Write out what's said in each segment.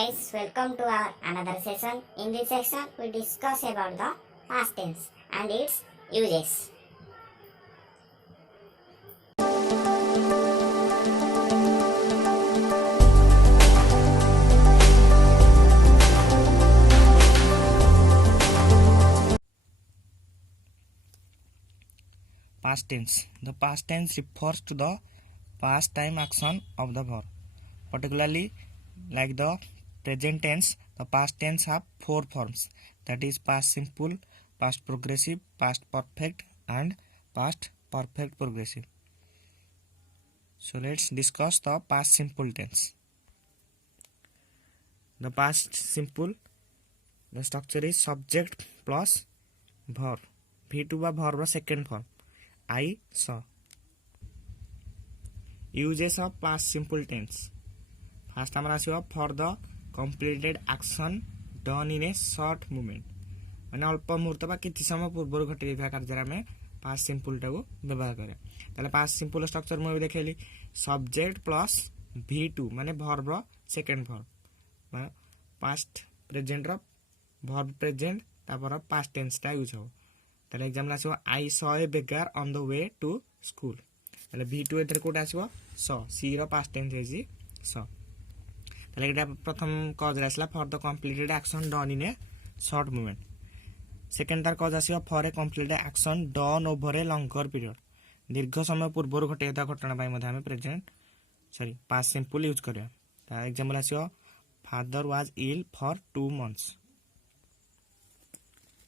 guys, welcome to our another session. In this section, we discuss about the past tense and its uses. Past tense. The past tense refers to the past time action of the verb. Particularly, like the present tense, the past tense have four forms. That is past simple, past progressive, past perfect, and past perfect progressive. So let's discuss the past simple tense. The past simple, the structure is subject plus verb. V2 বা verb second form. I saw. Uses of past simple tense. First आमर आसिबो for the completed action done in a short moment. माने अल्प मुहूर्त बा किछि समय पूर्व घटी जाइथा कार्य में पास्ट सिंपल टाको व्यवहार करे ताले पास्ट सिंपल स्ट्रक्चर मैं भी देखैली सब्जेक्ट प्लस v2 माने वर्ब रो सेकंड फॉर्म माने पास्ट प्रेजेंट रो वर्ब प्रेजेंट तापर पास्ट टेंस टा यूज हो ताले एग्जांपल आसीबो I saw a beggar on the way to school ताले v2 एथर कोड आसीबो सॉ सी रो पास्ट टेंस हेजी सॉ ताले एटा प्रथम कॉज आसला for the completed action done in a short moment second तार कॉज आसीबो for a completed action done over a longer period दीर्घ समय पूर्व घटेता घटना पाई मध्ये हम प्रेजेंट पास्ट सिंपल यूज करिया ता एग्जांपल आसीबो father was ill for 2 months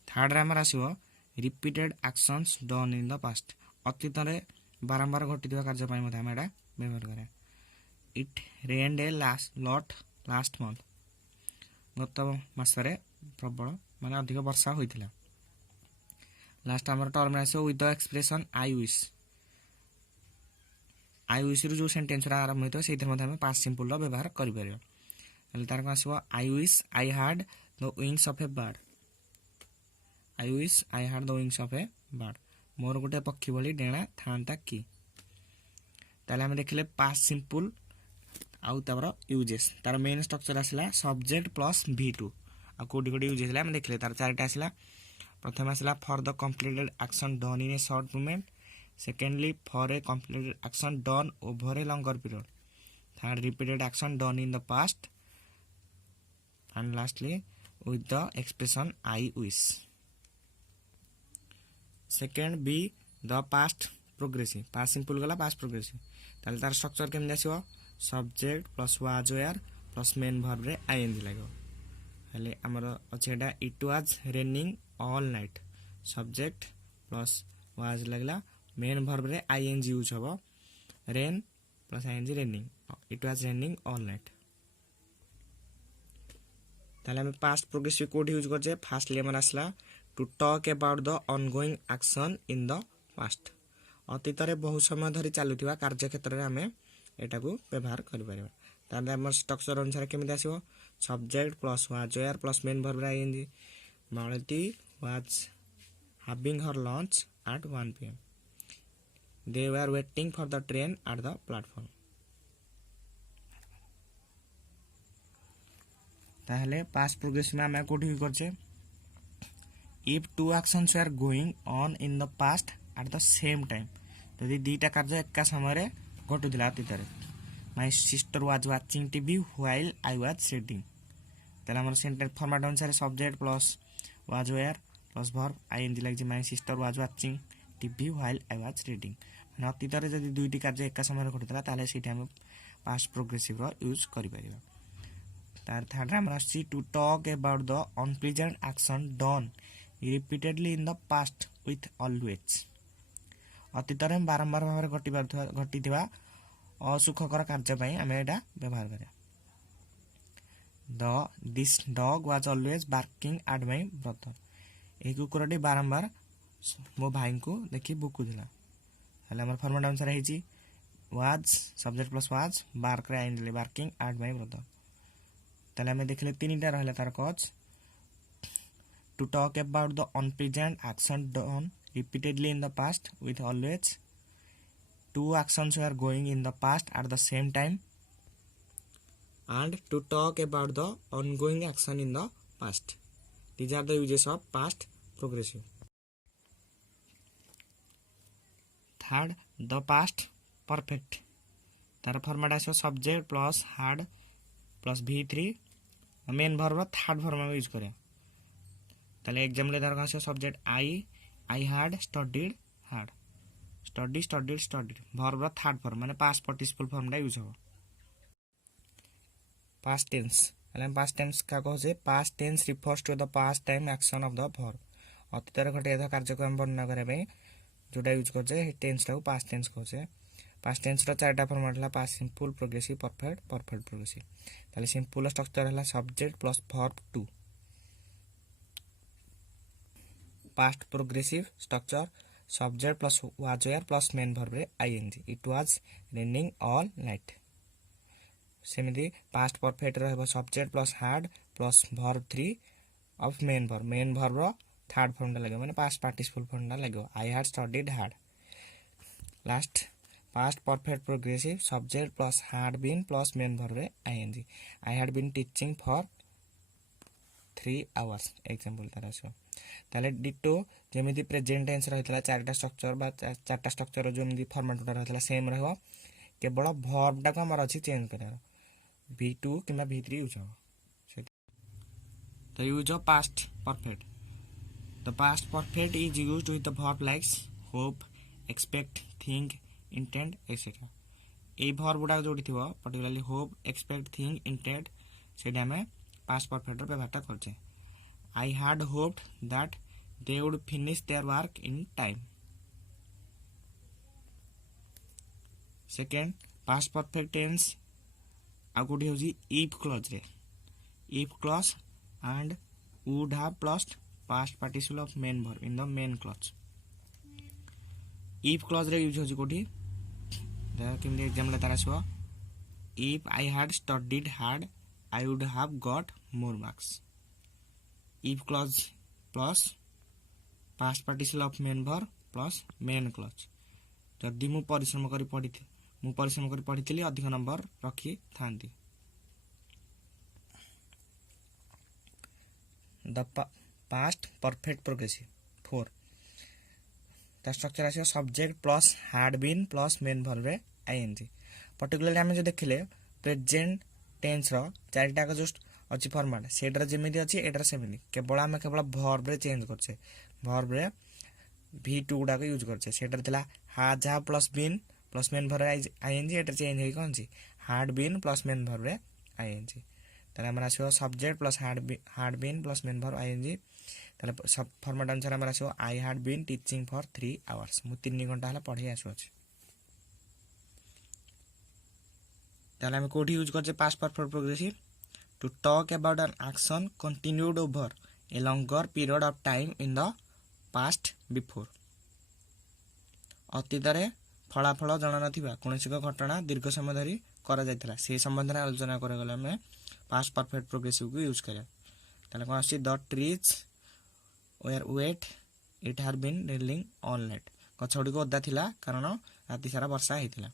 third हमर आसीबो repeated actions done in the past अतीत रे बारंबार घटितवा कार्य पाई मध्ये हम एटा व्यवहार करिया it rained a last month गत मासरे प्रबल माने अधिक वर्षा होइतिला लास्ट हमर टर्म आसे with the expression I wish रो जो सेंटेंस रा आरंभ होइतो सेतिर मध्ये हम पास्ट सिंपल रो व्यवहार करि परियो हले तार को आसीबो I wish I had the wings of a bird I wish I had the wings of a bird मोर गोटे पक्षी भली डेणा थांता की ताले हम देखले पास्ट सिंपल आउ तापर यूजेस तार मेन स्ट्रक्चर आसला सब्जेक्ट प्लस v2 आ कोडी कोडी यूजेस हम देखले तार चारटा आसला प्रथम आसला for the completed action done in a short moment secondly for a completed action done over a longer period third repeated action done in the past and lastly with the expression I wish second B the past progressive past simple गला past progressive ताले तार structure केमने आसीबो subject plus was were plus main verb रे ING लागो हले हमर अछेडा it was raining all night subject plus was लागला मेन वर्ब रे आईएनजी यूज होबो rain plus ING raining it was raining all night ताले हम पास्ट प्रोग्रेसिव कोड यूज करजे फर्स्टली हमर आसला to talk about the ongoing action in the past अतीत रे बहुत समय धरि चालुथिबा कार्य क्षेत्र रे हमें एटा को व्यवहार करि परिबा ताले हमर स्ट्रक्चर अनुसार केमिति आसीबो subject plus was were plus main verb रे ING Malati was having her lunch at 1 pm they were waiting for the train at the platform ताहले पास्ट प्रोग्रेस में हम कोठी करछे if two actions were going on in the past at the same time यदि दीटा कार्य एका समय रे घटुदिला अतीतरे my sister was watching TV while I was reading ताले हमर सेंटेंस फॉर्मेट अनुसार subject plus was were plus verb ING लाग जे my sister was watching TV while I was reading माने अतीतरे यदि दुईटी कार्य एका समय रे घटुदिला ताले सेठी हम पास्ट प्रोग्रेसिव रो यूज करि परिबा तार थर्ड हमर आसी to talk about the unpleasant action done repeatedly in the past with always अतीत रे बारंबार भाव घटिथिबा असुखकर कार्य पई हमें एटा व्यवहार करिया this dog was always barking at my brother ए कुकुरटी बारंबार मो भाई को देखि भुकुदिला हले हमर फॉर्मेट अनुसार हेची was subject plus was bark रे आइनले बार्किंग एट माय ब्रदर तले हमें देखले तीनटा रहले तार कॉज to talk about the unpleasant action done repeatedly in the past with always two actions were going in the past at the same time and to talk about the ongoing action in the past. These are the uses of past progressive. Third, the past perfect. तार format आसो subject plus had plus V3 main verb third form में use करें ताले example धर आसो subject I had studied had studied verb third form माने past participle form दा use हो पास्ट टेंस पास्ट टेंस का कहे past tense refers to the past time action of the verb अतीतर घटे कार्यक्रम वर्णना करने जोटा यूज करे टेंस टाक पास्ट टेंस कहे पास्ट टेंस रो चारटा फॉर्मेट है past simple progressive perfect perfect progressive ताले सिंपल स्ट्रक्चर है subject plus verb two past progressive structure subject plus was were plus main verb रे ING it was raining all night सेमिति past perfect रहबो subject plus had plus verb 3 of main verb रो third form लागो माने past participle form लागो I had studied had last past perfect progressive subject plus had been plus main verb रे ING I had been teaching for 3 hours example तार आसो ताले ditto जेमिति present tense रहतला चारटा स्ट्रक्चर बा चारटा स्ट्रक्चर जेमिति फॉर्मेट रहतला सेम रहबो केवल वर्ब टा हमर अछि चेंज करार V2 किंबा V3 यूज हो तो use of past perfect the past perfect is used with the verb likes hope expect think intent etcetera ए वर्ब गुडा जोड़ी थिबो particularly hope expect think intent सेटा में पास्ट परफेक्ट रो व्यवहार करछे I had hoped that they would finish their work in time second past perfect tense आ गुडी होजी इफ क्लॉज रे if clause and would have plus past participle of main verb in the main clause if clause रे use होजी कोठी किमि example तार आसो if I had studied hard I would have got more marks if clause plus past participle of main verb plus main clause जदि मु परिश्रम करी पढ़ी अधिक नंबर रखी थांती द पास्ट परफेक्ट प्रोग्रेसिव 4 ता स्ट्रक्चर आसी subject plus had been plus main verb रे आईएनजी पर्टिकुलरली आमे जो देखिले प्रेजेंट टेंस रो चारटा का जस्ट अछि फॉर्मेट सेटर जेमिति अछि एटर सेमिति केवल वर्ब रे चेंज करछे वर्ब रे V2 गुडा को यूज करछे सेटर थिला has have plus been plus main verb ING एटर चेंज होई कोन छी had been plus main verb रे आईएनजी ताले हमरा आसो subject plus had been plus main verb ING ताले सब फॉर्मेट अनुसार हमरा आसो I had been teaching for 3 hours मु 3 घंटा हला पढी आसो अछि ताले हम कोठी यूज करछे past perfect progressive to talk about an action continued over a longer period of time in the past before अतीतरे फलाफल जणा नथिबा कोनोसी घटना दीर्घ समय धरि करा जायतला से संबंध रे आलोचना करे गला में पास्ट परफेक्ट प्रोग्रेसिव को यूज करा ताले कोन आसी the trees were wet it had been raining all night गछ गुडी को ओदा थिला कारण राति सारा वर्षा हेतिला